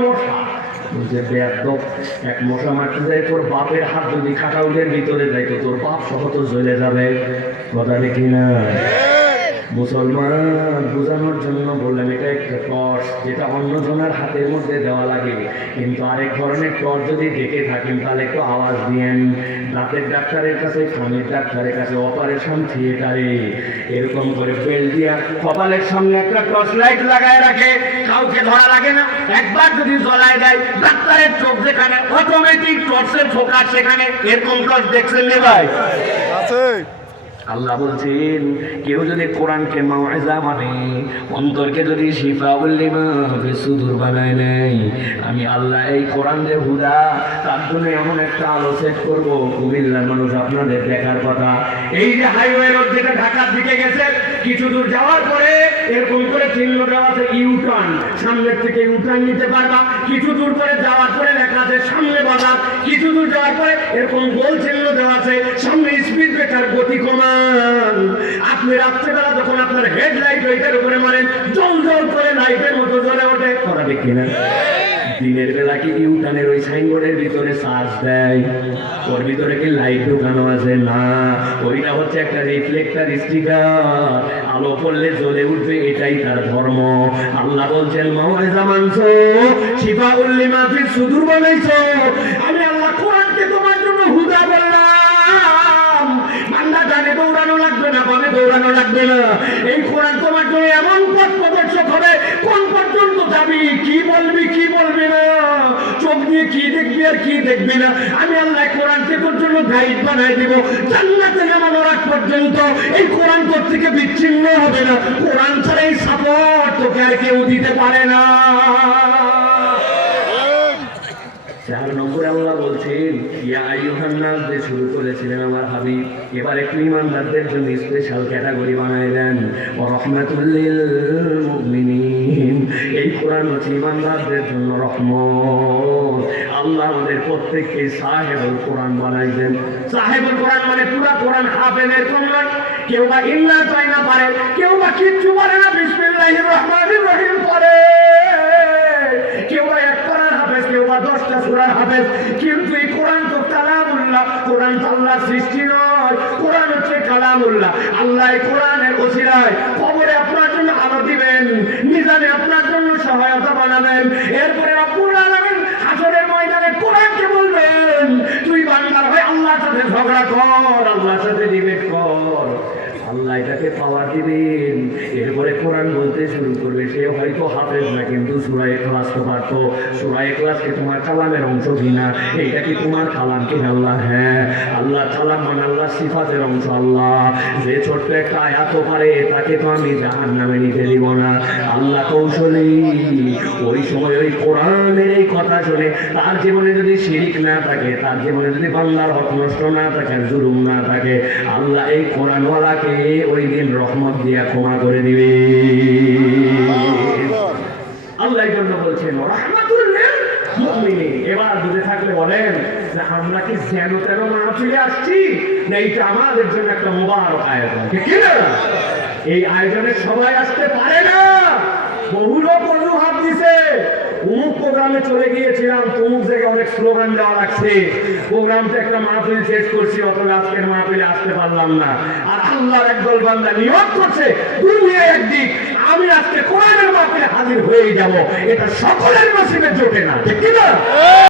মশা। যে বেয়াদব, এক মশা মারতে যায় তোর বাপের হাত যদি খাটাউলের ভিতরে যায় তো তোর বাপ সহ তো জ্বলে যাবে। কথা দেখি না? মুসলমান বোঝানোর জন্য বললাম এটা একটা টর্চ, যেটা অন্যজনের হাতের মধ্যে দেওয়া লাগে, কিন্তু আরেক ধরনের টর্চ যদি দেখে থাকেন তাহলে একটু আওয়াজ দিয়েন। দাঁতের ডাক্তারের কাছে, কানের ডাক্তারের কাছে, অপারেশন থিয়েটারে এরকম করে বেল দিয়া কপালের সামনে একটা টর্চ লাইট লাগায় রাখে, কাউকে ধরা লাগে না। একবার যদি জ্বলায় দেয় ডাক্তারের চোখ যেখানে অটোমেটিক টর্চের ফোকাস সেখানে। এরকম টর্চ দেখছেন না ভাই? আছে। আল্লাহ বলছেন কেউ যদি কোরআনকে মাওয়াইজা মানে, অন্তরকে যদি শিফাউল লিমা ফি সুদুর বানায় নেয়, আমি আল্লাহ এই কোরআন যে হুদা তার জন্য এমন একটা আলো সেট করব। কুমিল্লার মানুষ আপনাদের দেখার কথা, এই যে হাইওয়ে রোড যেটা ঢাকার দিকে গেছে, কিছু দূর যাওয়ার পরে এরকম করে চিহ্ন দেওয়া আছে ইউটার্ন, সামনের থেকে ইউটার্ন নিতে পারবা। কিছু দূর করে যাওয়ার পরে লেখা আছে সামনে বাজার। কিছু দূর যাওয়ার পরে এরকম গোল চিহ্ন দেওয়া আছে সামনে স্পিড ব্রেকার, গতি কমান। আপনি রাত্রেবেলা যখন আপনার হেডলাইট ওইটার উপরে মারেন জল জল করে লাইটের মতো জ্বলে ওঠে। কথা দেখি না? দিনের বেলা কি ইউটার্নের ওই সাইনবোর্ডের ভিতরে চার্জ দেয়? ওর ভিতরে কি লাইট ঢুকানো আছে? না, ওইটা হচ্ছে একটা রিফ্লেক্টর স্টিকার, আলো পড়লে জ্বলে উঠবে, এটাই তার ধর্ম। আল্লাহ বলছেন মাওয়াইজা মানছো, শিফাউল লিমা ফি সুদুর বানাইছো। আমি আল্লাহ কোরআনকে তোমার জন্য হুদা বললাম। বান্দা জানে দৌড়ানো লাগবে না, বামে দৌড়ানো লাগবে না। এই কোরআন তোমার জন্য এমন পথ প্রদর্শক হবে, কোন পর্যন্ত যাবি, কি বলবি কি বলবি না, চোখ দিয়ে কি দেখবি আর কি দেখবি না, আমি আল্লাহ কোরআনকে তোর জন্য গাইড বানাই দিব। জান্নাতে নামানোর আগ পর্যন্ত এই কোরআন তোর থেকে বিচ্ছিন্ন হবে না। কোরআন ছাড়া এই সাপোর্ট তোকে আর কেউ দিতে পারে না। 4 নম্বরে আল্লাহ বলছেন ইয়া আইয়ুহান নাস দিয়ে শুরু করেছিলেন আমার হাবিব, এবার একটু ইমানদারদের জন্য স্পেশাল ক্যাটাগরি বানায় দেন। ওয়া রাহমাতুল লিল মুমিনিন, এই কোরআন হচ্ছে ইমানদারদের জন্য রহমত। আল্লাহ আমাদের প্রত্যেককে সাহেবুল কোরআন বানাই দেন। সাহেবুল কোরআন মানে পুরো কোরআন হাফেজ, এরকম নয় কেউ বা ইন্না চাই না পারে, কেউ বা কিচ্ছু পারে না, বিসমিল্লাহির রহমানির রহিম পড়ে, কেউ বা এক কোরআন হাফেজ, কেউ বা 10টা সূরা হাফেজ। কিন্তু এই কোরআন তো কালামুল্লাহ, কোরআন তো আল্লাহর সৃষ্টি নয়, কোরআন হচ্ছে কালামুল্লাহ। আল্লাহ এই কোরআনের ওসিলায় কবরে আপনার জন্য আলো দিবেন, মিজানে আপনার জন্য সহায়তা বানাবেন। এরপরে রব্বুল আলামিন হাসরের ময়দানে কোরআনকে বলবেন তুই বান্দার হয়ে আল্লাহর সাথে ঝগড়া কর, আল্লাহর সাথে ডিবেট কর, আল্লাহ এটাকে পাওয়ার দিবেন। এরপরে কোরআন বলতে শুরু করবে, সে হয়তো হাফেজ না কিন্তু সূরা ইখলাস তো পারতো। সূরা ইখলাস কি তোমার কালামের অংশ কিনা? এইটা কি তোমার কালাম কিনা? আল্লাহ হ্যাঁ। আল্লাহ কালাম মানে আল্লাহ সিফাতের অংশ। আল্লাহ যে ছোট্ট একটা আয়াত পারে তাকে তো আমি জাহান্নামে নিতে দিব না। আল্লাহ কৌশলী, ওই সময় ওই কোরআনের এই কথা শুনে তার জীবনে যদি শিরিক না থাকে, তার জীবনে যদি বান্দার হক নষ্ট না থাকে, জুলুম না থাকে, আল্লাহ এই কোরআনওয়ালাকে ওই দিন রহমত দিয়া ক্ষমা করে দিবে। আল্লাহ জন্য বলছেন রাহমাতুল লিল মুমিনিন। এবার বুঝে থাকলে বলেন যে আমরা কি যেন তেন মাহফিলে আসছি, না এইটা আমাদের জন্য একটা মুবারক আয়োজন? ঠিক না? এই আয়োজনে সবাই আসতে পারে না, বহু লোক অজুহাত দিছে। অমুক প্রোগ্রামে চলে গিয়েছিলাম, তমুক জায়গায় অনেক স্লোগান দেওয়া লাগছে, প্রোগ্রামটা একটা মাহফিল শেষ করছি, অথবা আজকের মাহফিলে আসতে পারলাম না। আর আল্লাহর একদল বান্দা নিয়ত করছে দুনিয়ায় একদিক, আমি আজকে কোরআনের মাহফিলে হাজির হয়ে যাব। এটা সকলের নসিবে জোটে না, ঠিক না?